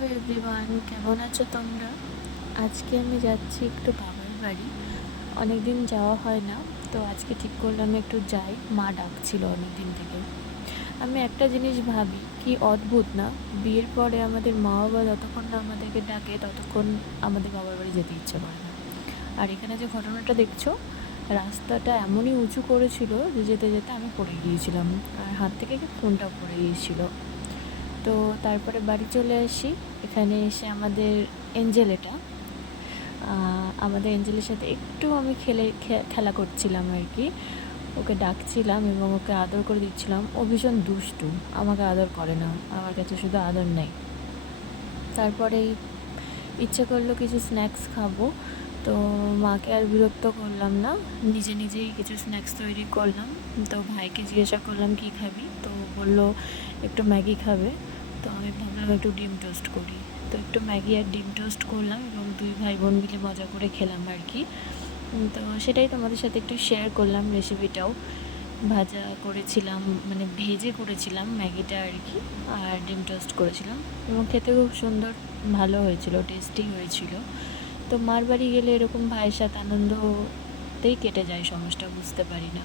Hello everyone, কেমন আছো তোমরা? আজকে আমি যাচ্ছি একটু বাবার বাড়ি। অনেক দিন যাওয়া হয় না, তো আজকে ঠিক করলাম একটু যাই। মা ডাকছিল অনেক দিন থেকে। আমি একটা জিনিস ভাবি, কি অদ্ভুত না, বিয়ের পরে আমাদের মা বাবা যতক্ষণ না আমাদেরকে ডাকে ততক্ষণ আমাদের বাবার বাড়ি যেতে ইচ্ছে করে না। আর এখানে যে ঘটনাটা দেখছো, রাস্তাটা এমনই উঁচু করেছিল যে যেতে যেতে আমি পড়ে গিয়েছিলাম, আর হাত থেকে ফোনটাও পড়ে গিয়েছিলো। তো তারপরে বাড়ি চলে আসি। এখানে এসে আমাদের আমাদের এঞ্জেলের সাথে একটু আমি খেলা করছিলাম আর কি। ওকে ডাকছিলাম এবং ওকে আদর করে দিচ্ছিলাম। ও ভীষণ দুষ্টু, আমাকে আদর করে না, আমার কাছে শুধু আদর নেই। তারপরেই ইচ্ছে করলো কিছু স্ন্যাক্স খাবো, তো মাকে আর বিরক্ত করলাম না, নিজে নিজেই কিছু স্ন্যাক্স তৈরি করলাম। তো ভাইকে জিজ্ঞাসা করলাম কী খাবি, তো বললো একটু ম্যাগি খাবে। তো আমি ভাবলাম একটু ডিম টোস্ট করি, তো একটু ম্যাগি আর ডিম টোস্ট করলাম এবং দুই ভাই বোন মিলে মজা করে খেলাম আর কি। তো সেটাই তোমাদের সাথে একটু শেয়ার করলাম রেসিপিটাও। ভাজা করেছিলাম, মানে ভেজে করেছিলাম ম্যাগিটা আর কি, আর ডিম টোস্ট করেছিলাম এবং খেতে খুব সুন্দর, ভালো হয়েছিল, টেস্টি হয়েছিল। তো মার বাড়ি গেলে এরকম ভাইয়ের সাথে আনন্দতেই কেটে যায় সময়টা, বুঝতে পারি না।